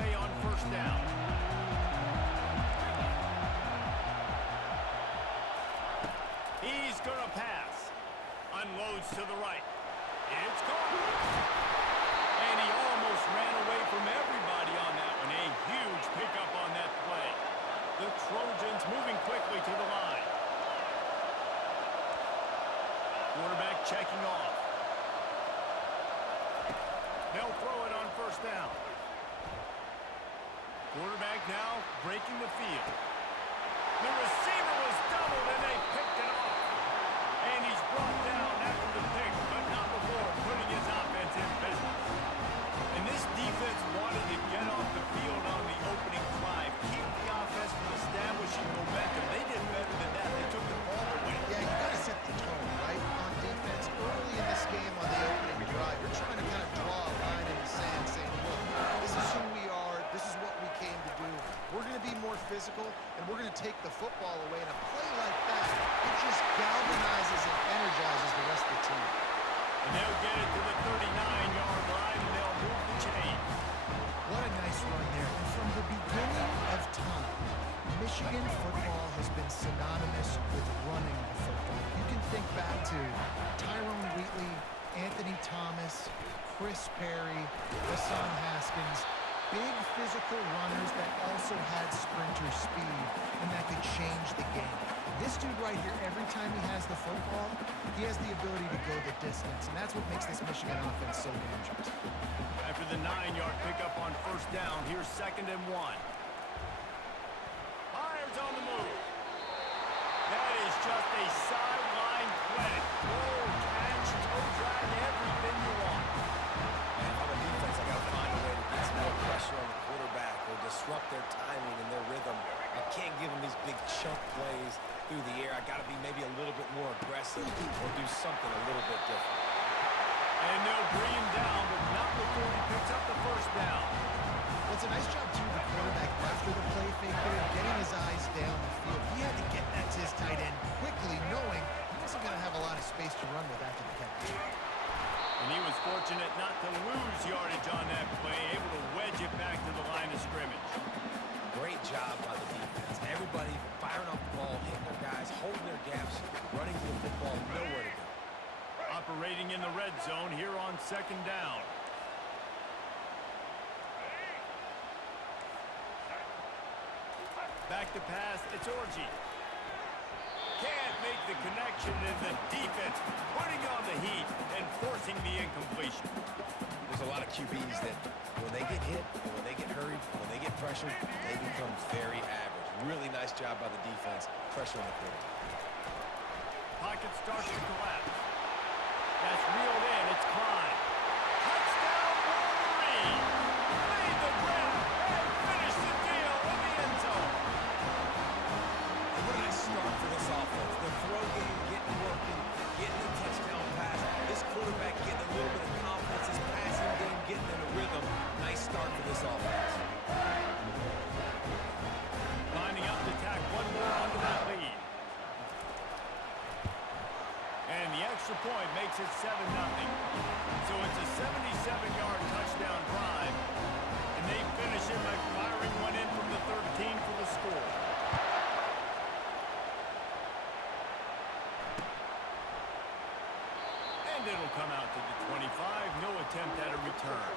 play on first down. He's going to pass. Unloads to the right. It's gone. And he almost ran away from everybody on that one. A huge pickup on that play. The Trojans moving quickly to the line. Quarterback checking off. They'll throw it on first down. Quarterback now breaking the field. The receiver was doubled and they picked it off. And he's brought down after the pick, but not before putting his offense in business. And this defense wanted to get off the field on the opening drive, keep the offense from establishing momentum. They did better than that. They took the ball away. Yeah, you got to set the tone, right, on defense. Early in this game on the opening drive, you're trying to kind of draw a line in the sand saying, look, this is who we are. This is what we came to do. We're going to be more physical, and we're going to take the football away. And a play like that, it just galvanizes and energizes the rest of the team. And they'll get it to the 39-yard line, and they'll move the chain. What a nice run there. And from the beginning of time, Michigan football has been synonymous with running the football. You can think back to Tyrone Wheatley, Anthony Thomas, Chris Perry, Hassan Haskins. Big physical runners that also had sprinter speed and that could change the game. This dude right here, every time he has the football, he has the ability to go the distance, and that's what makes this Michigan offense so dangerous. After the 9-yard pickup on first down, here's 2nd and 1. Myers on the move. That is just a sideline play. Throw, catch, toe drag, everything you want. Man, on the defense, I got to find a way to get some more pressure on the quarterback or disrupt their timing and their rhythm. I can't give them these big chunk plays through the air. I got to be maybe a little bit more aggressive or do something a little bit different. And they'll bring him down, but not before he picks up the first down. Well, it's a nice job, too, the quarterback after the play fake there, getting his eyes down the field. He had to get that to his tight end quickly, knowing he wasn't going to have a lot of space to run with after the catch. And he was fortunate not to lose yardage on that play, able to wedge it back to the line of scrimmage. Great job by the defense. Everybody firing off the ball, hitting their guys, holding their gaps, running to the football, nowhere to go. Operating in the red zone here on 2nd down. Back to pass, it's Orji. Can't make the connection, and the defense putting on the heat and forcing the incompletion. There's a lot of QBs that when they get hit, or when they get hurried, when they get pressured, they become very average. Really nice job by the defense, pressuring the quarterback. Pocket starts to collapse. That's reeled in, it's Klein. Touchdown Wolverine! Made the grab and finished the deal in the end zone. And what a nice start for this offense. The throw game getting working, getting the touchdown pass. This quarterback getting a little bit of confidence. His passing game getting in a rhythm. Nice start for this offense. Lining up to tack one more onto that lead. And the extra point makes it 7-0. So it's a 77-yard touchdown drive. And they finish it by firing one in from the 13 for the score. And it'll come out to the 25. No attempt at a return.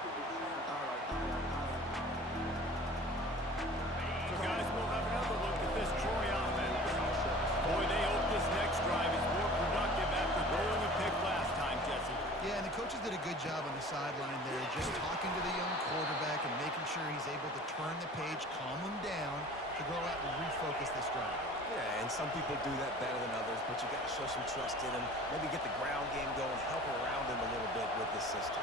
So guys, we'll have another look at this Troy offense. Boy, they hope this next drive is more productive after throwing a pick last time, Jesse. Yeah, and the coaches did a good job on the sideline there, just talking to the young quarterback and making sure he's able to turn the page, calm him down, to go out and refocus this drive. Yeah, and some people do that better than others, but you got to show some trust in him. Maybe get the ground game going, help around him a little bit with this system.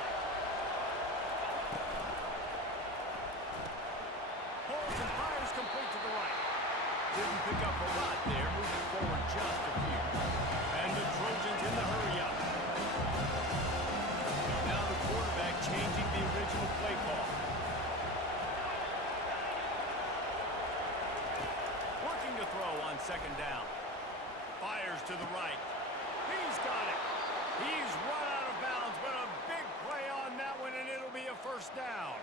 Holds and fires complete to the right. Didn't pick up a lot there, moving forward just a few. And the Trojans in the hurry up. Now the quarterback changing the original play call. Working to throw on 2nd down. Fires to the right. He's got it. He's run out of bounds, but a big play on that one, and it'll be a first down.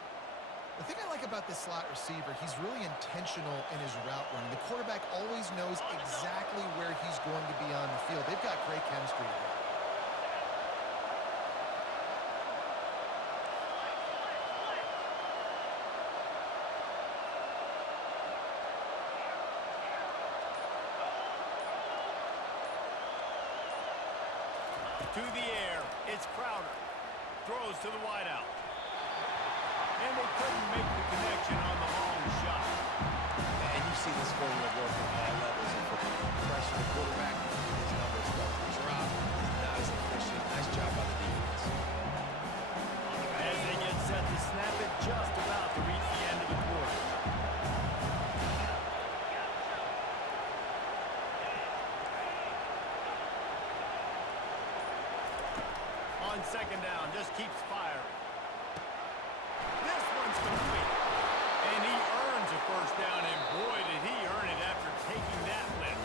The thing I like about this slot receiver, he's really intentional in his route running. The quarterback always knows exactly where he's going to be on the field. They've got great chemistry together. To the air, it's Crowder. Throws to the wideout. And they couldn't make the connection on the long shot. And you see this formula work at all levels of football. Pressure the quarterback, his numbers start to drop. He's not as efficient. Nice job by the defense. As they get set to snap it, just about to reach the end of the quarter. On second down, just keeps firing. This one's complete. And he earns a first down, and boy, did he earn it after taking that lift.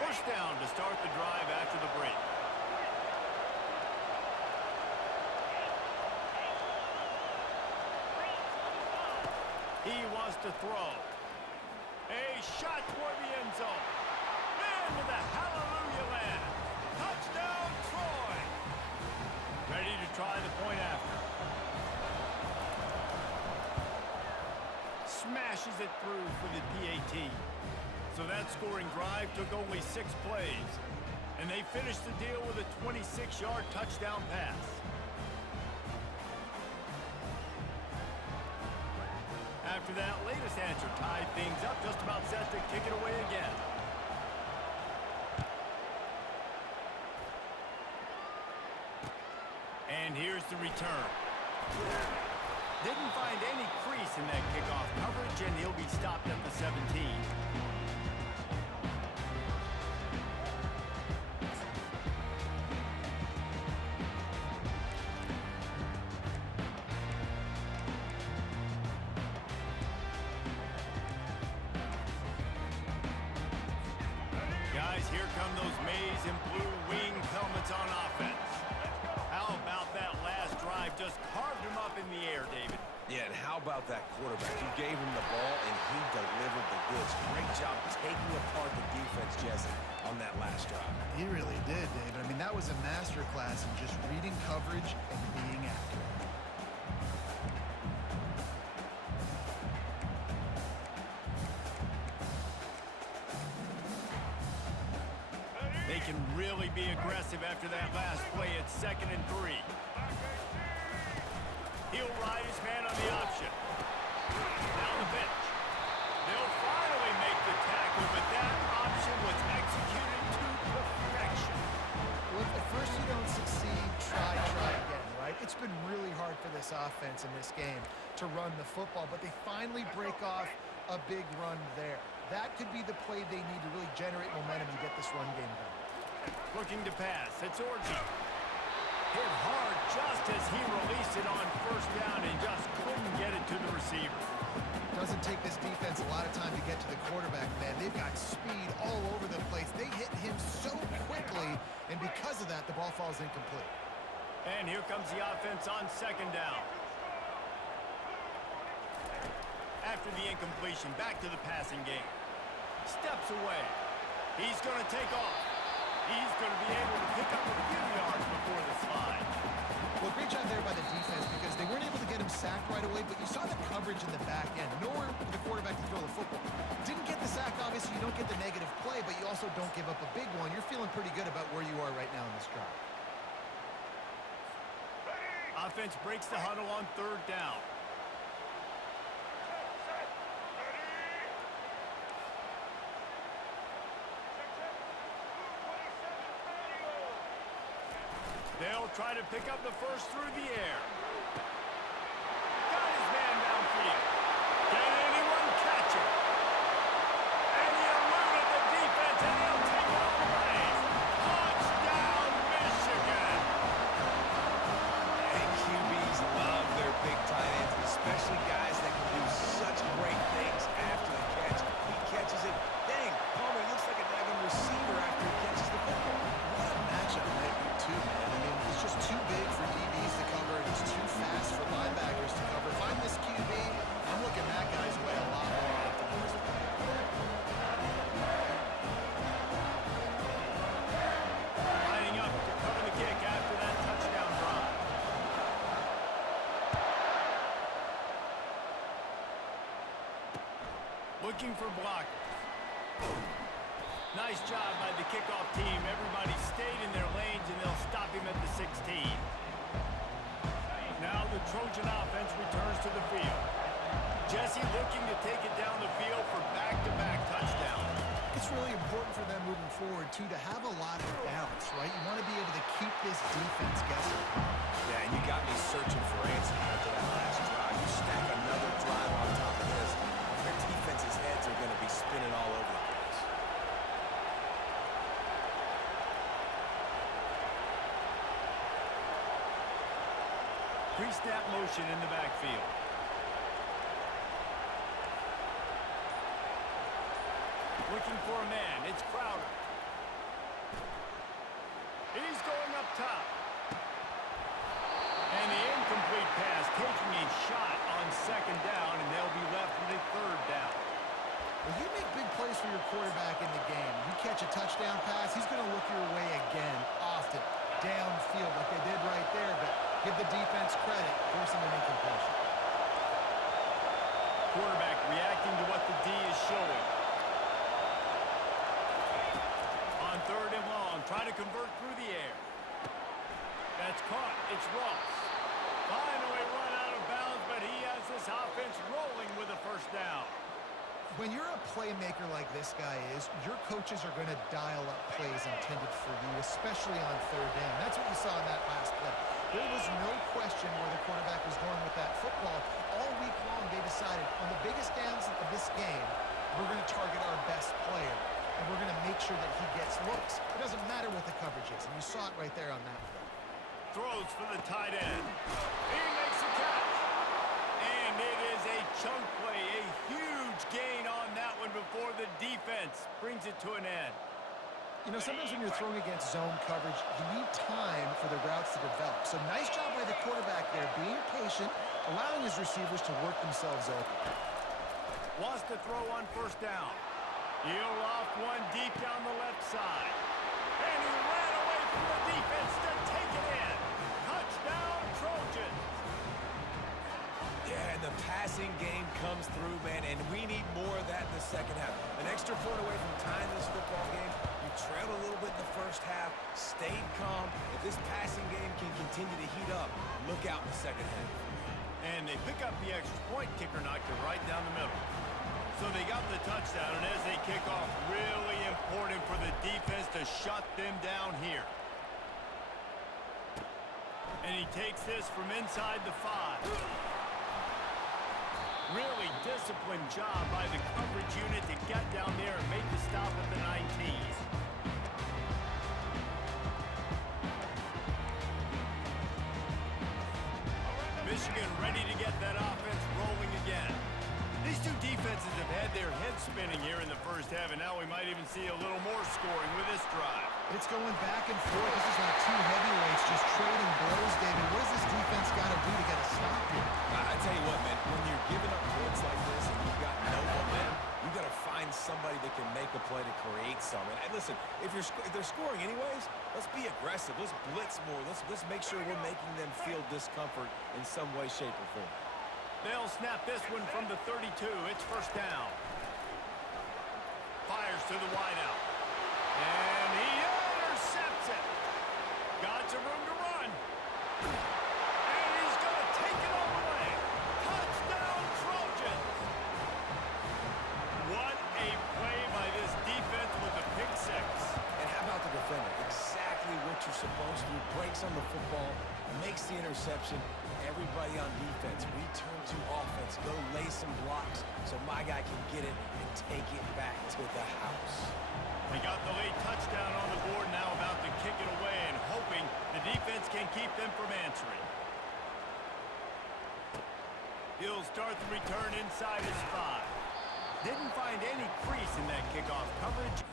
First down to start the drive after the break. He wants to throw. A shot toward the end zone. Into the hallelujah land. Touchdown, Troy. Ready to try the point after. Smashes it through for the PAT. So that scoring drive took only 6 plays. And they finished the deal with a 26-yard touchdown pass. After that latest answer tied things up, just about set to kick it away again. And here's the return. Didn't find any crease in that kickoff coverage, and he'll be stopped at the 17. Guys, here come those maize and blue winged helmets on offense. How about that last drive? Just carved him up in the air, David. Yeah, and how about that quarterback? You gave him the ball, and he delivered the goods. Great job taking apart the defense, Jesse, on that last drive. He really did, David. I mean, that was a masterclass in just reading coverage and being accurate. They can really be aggressive after that last play at 2nd and 3. He'll ride his man on the option. Down the bench. They'll finally make the tackle, but that option was executed to perfection. Well, if at first you don't succeed, try again, right? It's been really hard for this offense in this game to run the football, but they finally break off a big run there. That could be the play they need to really generate momentum and get this run game going. Looking to pass. It's Orji. Hit hard just as he released it on first down and just couldn't get it to the receiver. Doesn't take this defense a lot of time to get to the quarterback, man. They've got speed all over the place. They hit him so quickly, and because of that, the ball falls incomplete. And here comes the offense on 2nd down. After the incompletion, back to the passing game. Steps away. He's going to take off. He's going to be able to pick up a few yards before the slide. Well, great job there by the defense because they weren't able to get him sacked right away, but you saw the coverage in the back end. Nowhere for the quarterback to throw the football. Didn't get the sack, obviously. You don't get the negative play, but you also don't give up a big one. You're feeling pretty good about where you are right now in this drive. Offense breaks the huddle on 3rd down. They'll try to pick up the first through the air. Got his man downfield. Can anyone catch him? And he eluded the defense, and he'll take it all the way. Touchdown, Michigan! And QBs love their big tight ends, especially guys that can do such great looking for blockers. Nice job by the kickoff team. Everybody stayed in their lanes, and they'll stop him at the 16. Now the Trojan offense returns to the field. Jesse looking to take it down the field for back-to-back touchdowns. It's really important for them moving forward, too, to have a lot of balance, right? You want to be able to keep this defense guessing. Yeah, and you got me searching for answers after that last drive. You stack another drive on top of this, their defense's heads are going to be spinning all over the place. Pre-snap motion in the backfield. Looking for a man. It's Crowder. He's going up top. And the incomplete pass taking a shot on second down, and they'll be left with a third down. Well, you make big plays for your quarterback in the game. You catch a touchdown pass, he's going to look your way again, often, downfield like they did right there, but give the defense credit, forcing an incompletion. Quarterback reacting to what the D is showing. On third and long, trying to convert through the air. That's caught. It's Ross. Finally run out of bounds, but he has this offense rolling with a first down. When you're a playmaker like this guy is, your coaches are going to dial up plays intended for you, especially on third down. That's what you saw in that last play. There was no question where the quarterback was going with that football. All week long, they decided on the biggest downs of this game, we're going to target our best player, and we're going to make sure that he gets looks. It doesn't matter what the coverage is, and you saw it right there on that play. Throws for the tight end. He makes a catch. And it is a chunk play, a huge gain on that one before the defense brings it to an end. You know, sometimes when you're throwing against zone coverage, you need time for the routes to develop. So nice job by the quarterback there, being patient, allowing his receivers to work themselves open. Wants to throw on first down. He'll off one deep down the left side. And he ran away from the defense to take it in. Touchdown, Trojans. Yeah, and the passing game comes through, man, and we need more of that in the second half. An extra point away from tying this football game. You trailed a little bit in the first half, stayed calm. If this passing game can continue to heat up, look out in the second half. And they pick up the extra point. Kicker knocked it right down the middle. So they got the touchdown, and as they kick off, really important for the defense to shut them down here. And he takes this from inside the 5. Really disciplined job by the coverage unit to get down there and make the stop at the 19. Michigan ready to get that offense rolling again. These two defenses have had their heads spinning here in the first half, and now we might even see a little more scoring with this drive. It's going back and forth. This is not two heavyweights just trading blows, David. What does this defense got to do to get a stop here? I tell you what, man, when you're giving up points like this and you've got no momentum, you got to find somebody that can make a play to create something. And listen, if they're scoring anyways, let's be aggressive. Let's blitz more. Let's make sure we're making them feel discomfort in some way, shape, or form. They'll snap this one from the 32. It's first down. Fires to the wideout. And he intercepts it. Got some room to run. And he's going to take it all the way. Touchdown, Trojans. What a play by this defense with a pick 6. And how about the defender? Exactly what you're supposed to do. Breaks on the football, makes the interception. Everybody on defense, return to offense. Go lay some blocks so my guy can get it and take it back to the house. They got the late touchdown on the board, now about to kick it away and hoping the defense can keep them from answering. He'll start the return inside his 5. Didn't find any crease in that kickoff coverage.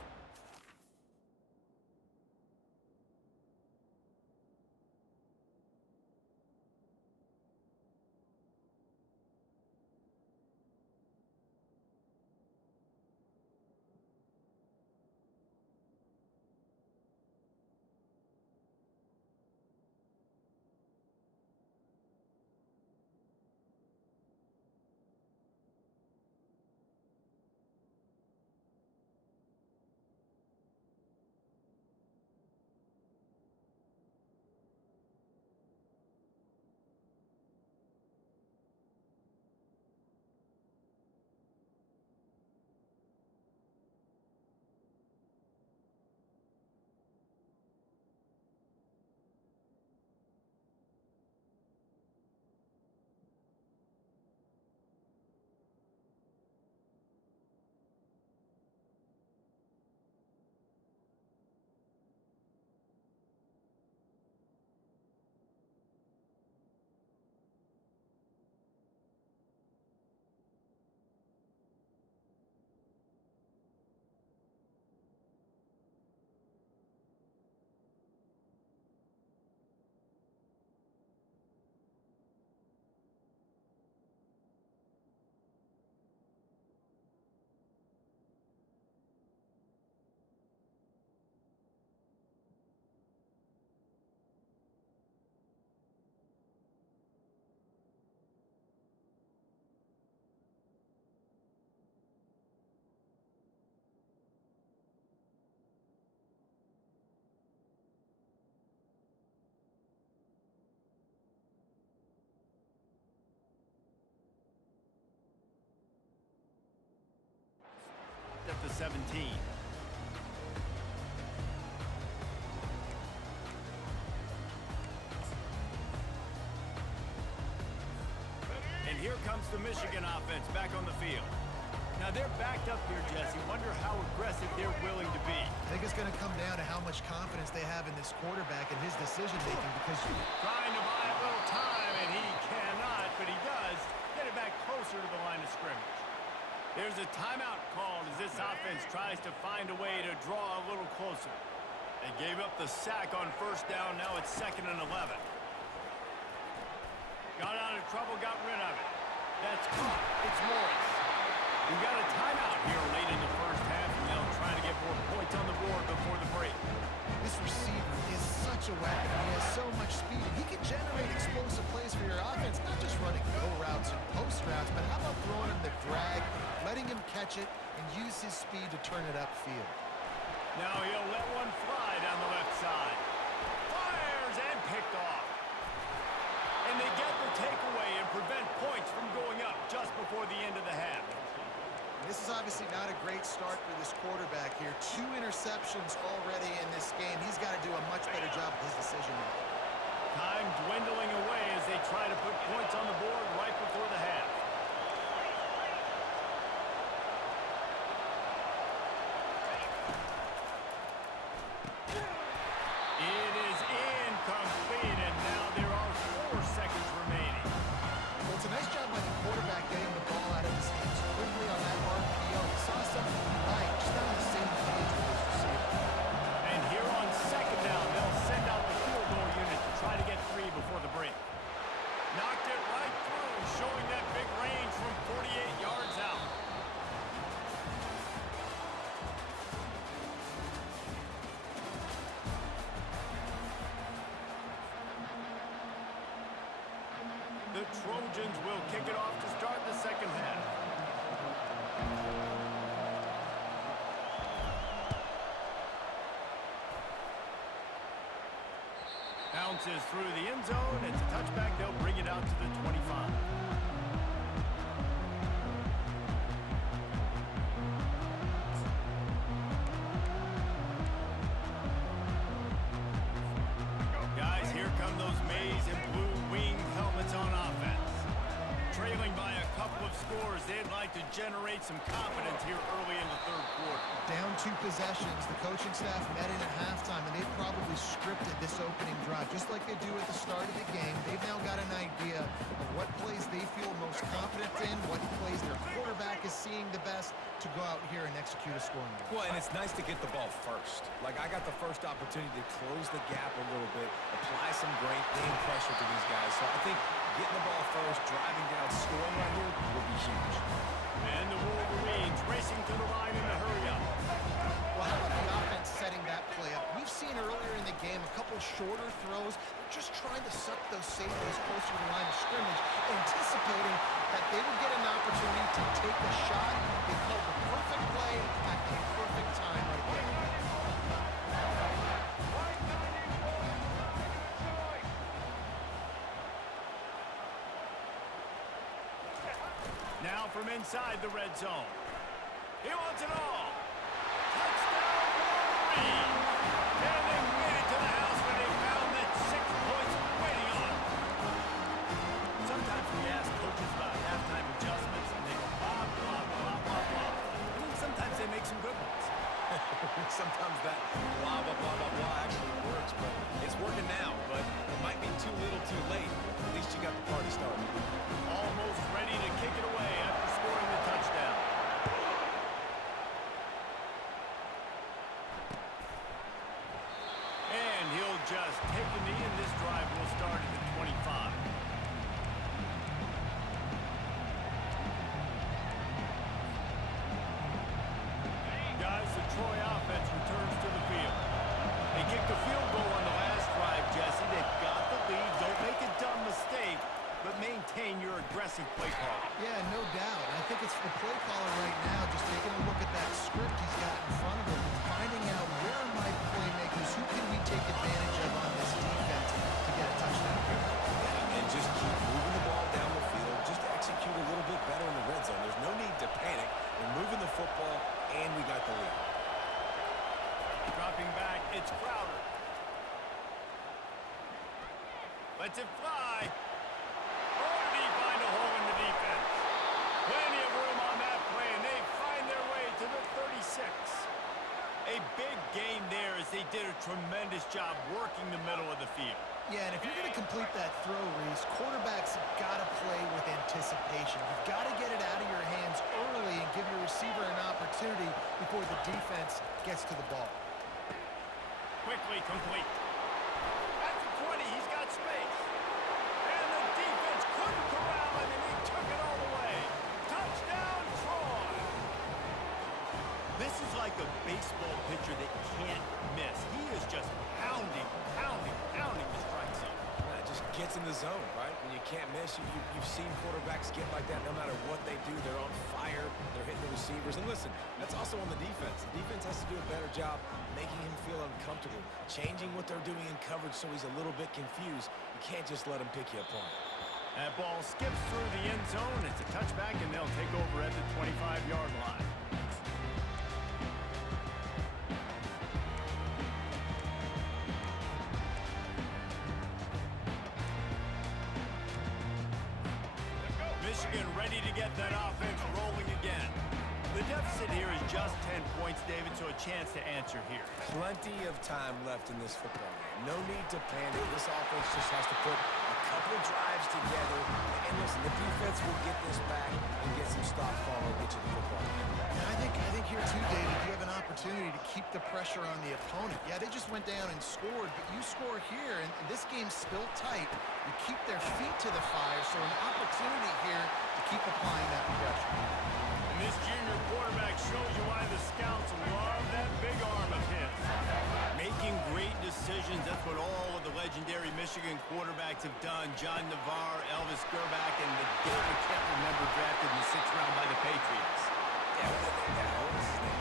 17. And here comes the Michigan offense back on the field. Now they're backed up here, Jesse. Wonder how aggressive they're willing to be. I think it's going to come down to how much confidence they have in this quarterback and his decision-making because Trying to buy a little time, and he cannot, but he does get it back closer to the line of scrimmage. There's a timeout called as this offense tries to find a way to draw a little closer. They gave up the sack on first down. Now it's 2nd and 11. Got out of trouble, got rid of it. That's caught. It's Morris. We've got a timeout here late in the first half, and they'll try to get more points on the board before the break. this receiver is such a weapon. He has so much speed. He can generate explosive plays for your offense, not just running go routes and post routes, but how about throwing him the drag, letting him catch it, and use his speed to turn it upfield. Now he'll let one fly down the left side. Fires and picked off. And they get the takeaway and prevent points from going up just before the end of the half. This is obviously not a great start for this quarterback here. 2 interceptions already in this game. He's got to do a much better job with his decision-making. Time dwindling away as they try to put points on the board right before the half. It is incomplete, and now there are 4 seconds remaining. Well, it's a nice job by the quarterback getting the ball out of his hands quickly on that RPO. He saw something right, just not on the same page with his receiver. And here on 2nd down, they'll send out the field goal unit to try to get 3 before the break. Knocked it right through, showing that big range from 48 yards out. The Trojans will kick it off to start the second half. Bounces through the end zone. It's a touchback. They'll bring it out to the 25. Guys, here come those maize and blue-winged helmets on offense. Trailing by a couple of scores, they'd like to generate some confidence here early in the third quarter. Down 2 possessions, the coaching staff met in at halftime, and they've probably scripted this opening drive, just like they do at the start of the game. They've now got an idea of what plays they feel most confident in, what plays their quarterback is seeing the best to go out here and execute a scoring drive. Well, and it's nice to get the ball first. Like, I got the first opportunity to close the gap a little bit, apply some great game pressure to these guys. So I think getting the ball first, driving down, scoring right here will be huge. And the Wolverines racing to the line in the hurry-up. Well, how about the offense setting that play up? We've seen earlier in the game a couple shorter throws, just trying to suck those safeties closer to the line of scrimmage, anticipating that they would get an opportunity to take a shot. They called the perfect play at the perfect time right there. Now from inside the red zone. He wants it all. Touchdown, Wolverines! And they made it to the house when they found that 6 points waiting on them. Sometimes we ask coaches about halftime adjustments, and they go blah, blah, blah, blah, blah. And then sometimes they make some good ones. Sometimes that blah, blah, blah, blah, blah actually works, but it's working now. But it might be too little too late. At least you got the party started. Almost ready to kick it away after scoring the touchdown. And he'll just take a knee, and this drive will start at the 25. Guys, the Troy offense returns to the field. They kicked a field goal on the last drive, Jesse. They've got the lead. Don't make a dumb mistake, but maintain your aggressive play call. Yeah, no doubt. I think it's the play caller right now just taking a look at that script he's got in front of him and finding out where are my playmakers, who can we take advantage of on this defense to get a touchdown here. And just keep moving the ball down the field. Just execute a little bit better in the red zone. There's no need to panic. We're moving the football, and we got the it's Crowder. Lets it fly. Oh, did he find a hole in the defense? Plenty of room on that play, and they find their way to the 36. A big gain there as they did a tremendous job working the middle of the field. Yeah, and if you're going to complete that throw, Reese, quarterbacks have got to play with anticipation. You've got to get it out of your hands early and give your receiver an opportunity before the defense gets to the ball. Quickly complete. At the 20, he's got space. And the defense couldn't corral him, and he took it all the way. Touchdown, Troy! This is like a baseball pitcher that can't miss. He is just pounding the strike zone. Yeah, it just gets in the zone, right? When you can't miss, you've seen quarterbacks get like that no matter what they do. They're on fire. They're hitting the receivers. And listen, that's also on the defense. The defense has to do a better job making him feel uncomfortable, changing what they're doing in coverage so he's a little bit confused. You can't just let him pick you apart. That ball skips through the end zone. It's a touchback, and they'll take over at the 25-yard line. Michigan ready to get that offense rolling again. The deficit here is just 10 points, David, so a chance to answer here. Plenty of time left in this football game. No need to panic. This offense just has to put a couple drives together. And listen, the defense will get this back and get some stop follow, get you the football game. And I think here too, David, you have an opportunity to keep the pressure on the opponent. Yeah, they just went down and scored, but you score here, and this game's still tight. You keep their feet to the fire, so an opportunity here to keep applying that pressure. And this junior quarterback shows you why the scouts love that big arm of his. Making great decisions, that's what all of the legendary Michigan quarterbacks have done. John Navarre, Elvis Gerbach, and the guy I can't remember drafted in the 6th round by the Patriots. Yeah, what was his name?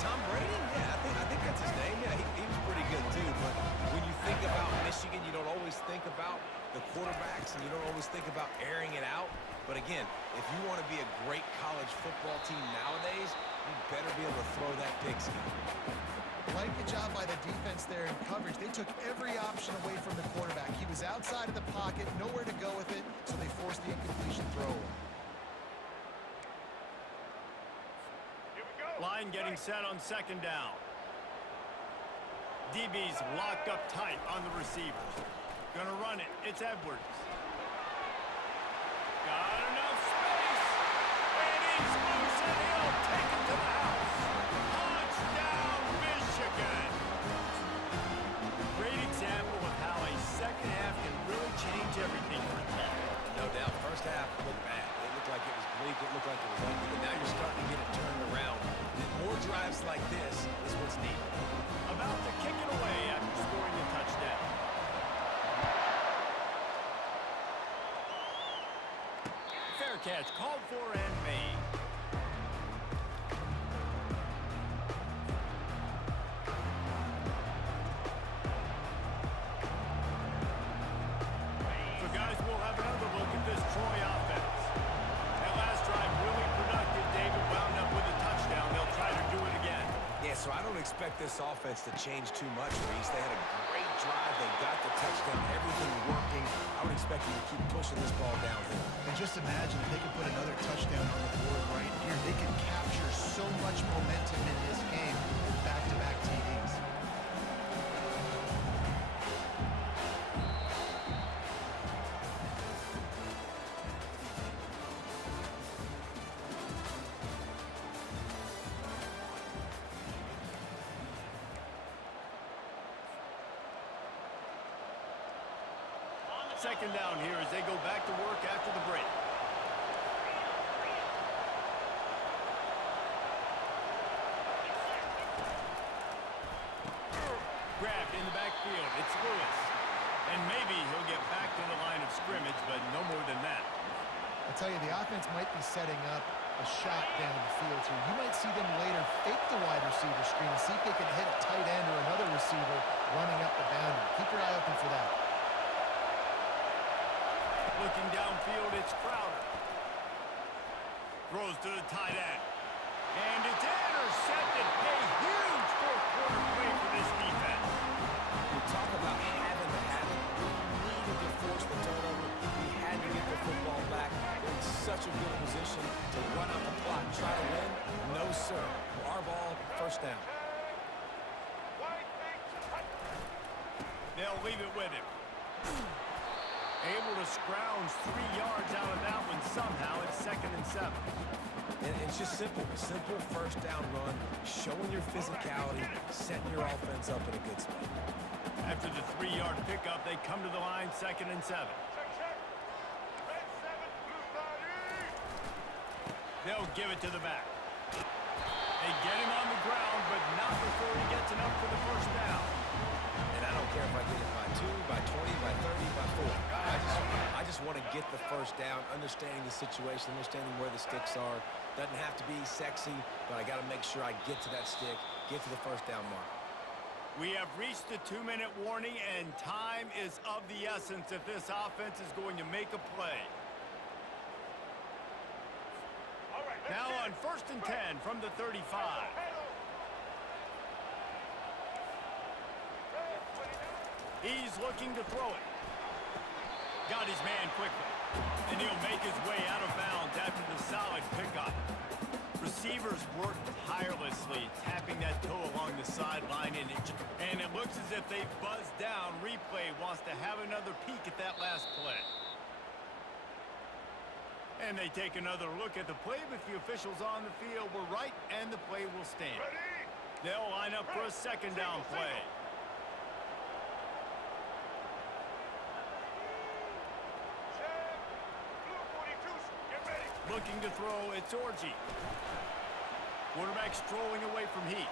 Tom Brady? Yeah, I think that's his name. Yeah, he was pretty good too. But when you think about Michigan, you don't always think about the quarterbacks, and you don't always think about airing it out. But again, if you want to be a great college football team nowadays, you better be able to throw that pigskin. Like the job by the defense there in coverage. They took every option away from the quarterback. He was outside of the pocket, nowhere to go with it, so they forced the incompletion throw. Line getting set on 2nd down. DB's locked up tight on the receivers. Gonna run it. It's Edwards. Got enough space. And he's loose, and he'll take it to the house. Touchdown, Michigan. Great example of how a second half can really change everything for a team. No doubt. First half looked bad. It looked like it was bleak. It looked like it was ugly. But now you're starting to get it turned around. And more drives like this is what's needed. About to kick it away after scoring a touchdown. Fair catch called for and made. So guys, we'll have another look at this Troy offense. That last drive really productive. David wound up with a touchdown. They'll try to do it again. Yeah, so I don't expect this offense to change too much, Reese. They had a great drive. They got the touchdown, everything working. I would expect them to keep pushing this ball downhill. And just imagine if they could put another touchdown on the board right here. They could capture so much momentum in this game with back-to-back TDs. Second down here as they go back to work after the break. Grabbed in the backfield. It's Lewis. And maybe he'll get back to the line of scrimmage, but no more than that. I tell you, the offense might be setting up a shot down the field here. You might see them later fake the wide receiver screen and see if they can hit a tight end or another receiver running up the boundary. Keep your eye open for that. Looking downfield, it's Crowder. Throws to the tight end. And it's intercepted. A huge fourth-quarter play for this defense. leave it with him. Able to scrounge 3 yards out of that one somehow. It's 2nd and 7. And it's just simple. Simple first down run, showing your physicality, setting your offense up in a good spot. After the 3-yard pickup, they come to the line 2nd and 7. They'll give it to the back. They get him on the ground, but not before he gets enough for the first down. And I don't care if I get it by 2, by 20, by 30, by 40. I just want to get the first down, understanding the situation, understanding where the sticks are. Doesn't have to be sexy, but I got to make sure I get to that stick, get to the first down mark. We have reached the 2-minute warning, and time is of the essence if this offense is going to make a play. Now on 1st and 10 from the 35. He's looking to throw it. Got his man quickly. And he'll make his way out of bounds after the solid pickup. Receivers work tirelessly, tapping that toe along the sideline, and it looks as if they've buzzed down. Replay wants to have another peek at that last play. And they take another look at the play, but the officials on the field were right, and the play will stand. They'll line up for a 2nd down play. Looking to throw, it's Orji. Quarterback strolling away from Heath.